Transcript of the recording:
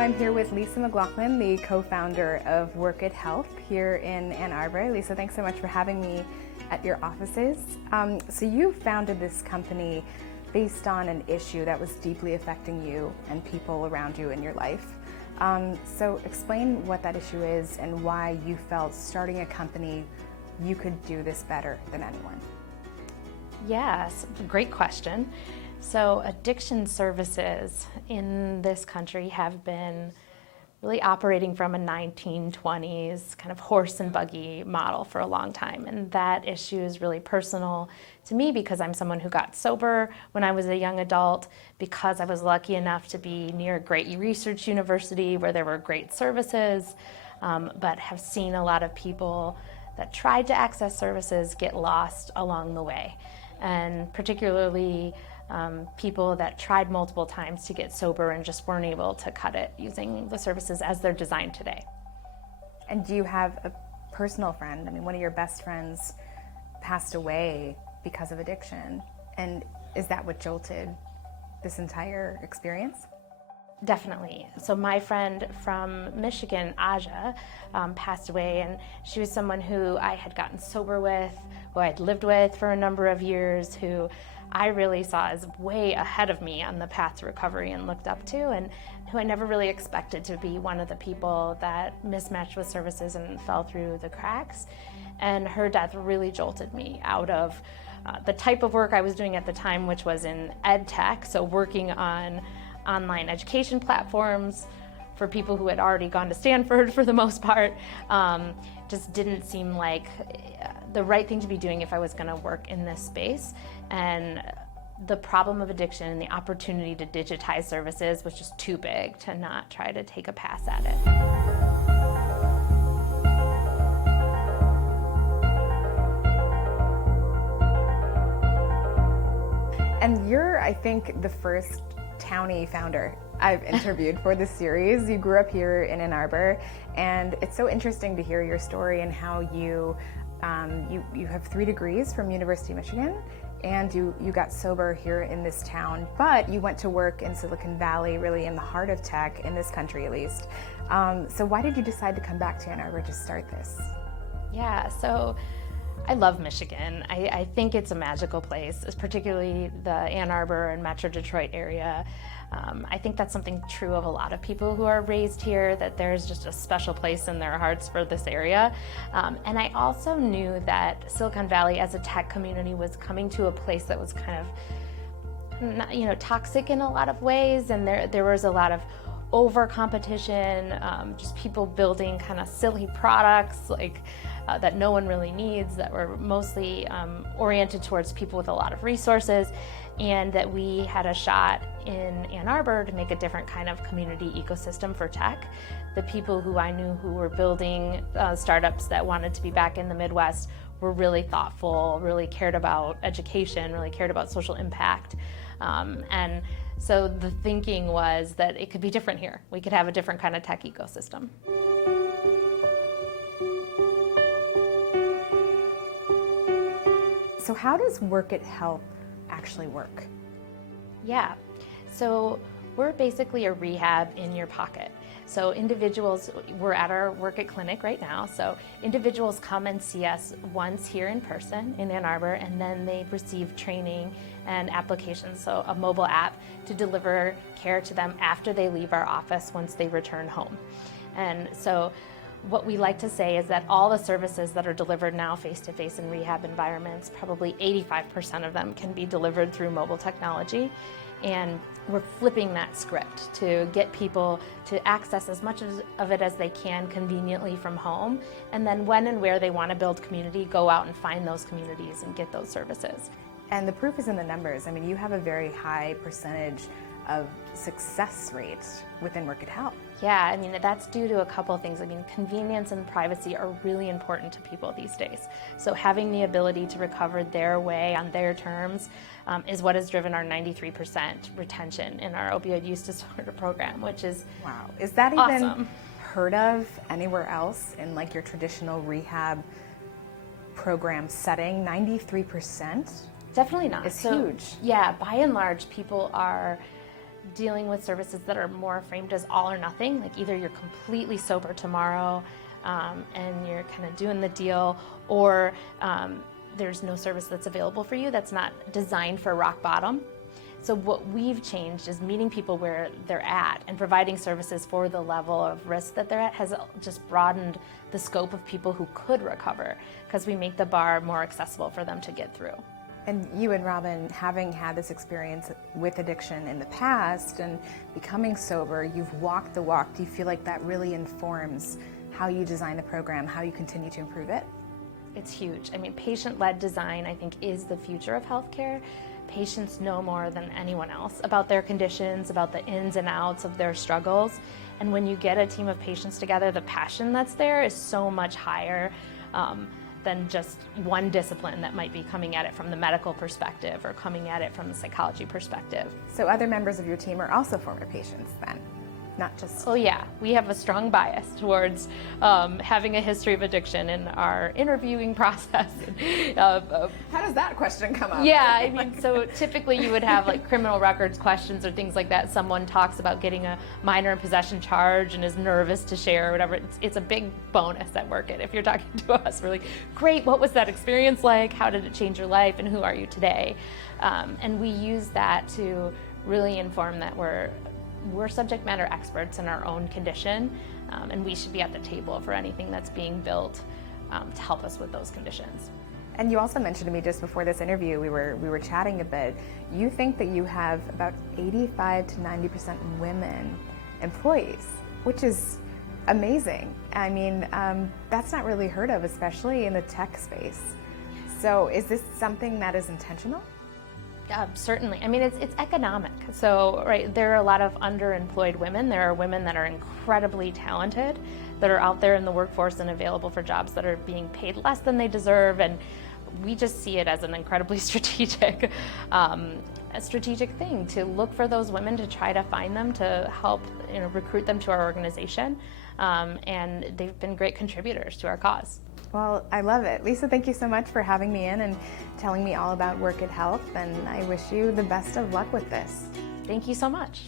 So I'm here with Lisa McLaughlin, the co-founder of Workit Health here in Ann Arbor. Lisa, thanks so much for having me at your offices. So you founded this company based on an issue that was deeply affecting you and people around you in your life. So explain what that issue is and why you felt starting a company, you could do this better than anyone. Yes, great question. So addiction services in this country have been really operating from a 1920s kind of horse and buggy model for a long time. And that issue is really personal to me because I'm someone who got sober when I was a young adult, because I was lucky enough to be near a great research university where there were great services, but have seen a lot of people that tried to access services get lost along the way. And particularly people that tried multiple times to get sober and just weren't able to cut it using the services as they're designed today. And do you have a personal friend? I mean, one of your best friends passed away because of addiction. And is that what jolted this entire experience? Definitely. So my friend from Michigan, Aja, passed away, and she was someone who I had gotten sober with, who I'd lived with for a number of years, who I really saw as way ahead of me on the path to recovery and looked up to, and who I never really expected to be one of the people that mismatched with services and fell through the cracks. And her death really jolted me out of the type of work I was doing at the time, which was in ed tech, so working on online education platforms for people who had already gone to Stanford for the most part. Just didn't seem like the right thing to be doing if I was going to work in this space. And the problem of addiction and the opportunity to digitize services was just too big to not try to take a pass at it. And you're, I think, the first townie founder I've interviewed for this series. You grew up here in Ann Arbor, and it's so interesting to hear your story and how you have 3 degrees from University of Michigan, and you got sober here in this town, but you went to work in Silicon Valley, really in the heart of tech, in this country at least. So why did you decide to come back to Ann Arbor to start this? Yeah, so I love Michigan. I think it's a magical place, particularly the Ann Arbor and Metro Detroit area. I think that's something true of a lot of people who are raised here, that there's just a special place in their hearts for this area. And I also knew that Silicon Valley as a tech community was coming to a place that was kind of, toxic in a lot of ways, and there was a lot of over competition, just people building kind of silly products that no one really needs, that were mostly oriented towards people with a lot of resources, and that we had a shot in Ann Arbor to make a different kind of community ecosystem for tech. The people who I knew who were building startups that wanted to be back in the Midwest were really thoughtful, really cared about education, really cared about social impact. And so the thinking was that it could be different here. We could have a different kind of tech ecosystem. So how does Workit Health actually work? Yeah, so we're basically a rehab in your pocket. So individuals, we're at our Workit clinic right now, so individuals come and see us once here in person in Ann Arbor, and then they receive training and applications, so a mobile app to deliver care to them after they leave our office once they return home. And so what we like to say is that all the services that are delivered now face-to-face in rehab environments, probably 85% of them can be delivered through mobile technology. And we're flipping that script to get people to access as much of it as they can conveniently from home. And then when and where they want to build community, go out and find those communities and get those services. And the proof is in the numbers. I mean, you have a very high percentage of success rate within Workit Health. Yeah, I mean, that's due to a couple of things. I mean, convenience and privacy are really important to people these days. So having the ability to recover their way on their terms is what has driven our 93% retention in our opioid use disorder program, which is wow. Is that awesome. Even heard of anywhere else in like your traditional rehab program setting? 93%? Definitely not. It's huge. Yeah, by and large, people are dealing with services that are more framed as all or nothing, like either you're completely sober tomorrow and you're kind of doing the deal, or there's no service that's available for you that's not designed for rock bottom. So what we've changed is meeting people where they're at and providing services for the level of risk that they're at has just broadened the scope of people who could recover, because we make the bar more accessible for them to get through. And you and Robin, having had this experience with addiction in the past and becoming sober, you've walked the walk. Do you feel like that really informs how you design the program, how you continue to improve it? It's huge. I mean, patient-led design, I think, is the future of healthcare. Patients know more than anyone else about their conditions, about the ins and outs of their struggles. And when you get a team of patients together, the passion that's there is so much higher than just one discipline that might be coming at it from the medical perspective or coming at it from the psychology perspective. So other members of your team are also former patients then? Not just... Oh yeah, we have a strong bias towards having a history of addiction in our interviewing process. How does that question come up? Yeah, I mean, so typically you would have like criminal records questions or things like that. Someone talks about getting a minor in possession charge and is nervous to share or whatever. It's a big bonus at Workit. If you're talking to us, we're like, great, what was that experience like? How did it change your life? And who are you today? And we use that to really inform that we're subject matter experts in our own condition, and we should be at the table for anything that's being built to help us with those conditions. And you also mentioned to me just before this interview, we were chatting a bit, you think that you have about 85 to 90% women employees, which is amazing. I mean, that's not really heard of, especially in the tech space. So is this something that is intentional? Certainly. I mean, it's economic. So, right, there are a lot of underemployed women. There are women that are incredibly talented, that are out there in the workforce and available for jobs that are being paid less than they deserve. And we just see it as an incredibly strategic thing to look for those women, to try to find them, to help recruit them to our organization. And they've been great contributors to our cause. Well, I love it. Lisa, thank you so much for having me in and telling me all about Workit Health, and I wish you the best of luck with this. Thank you so much.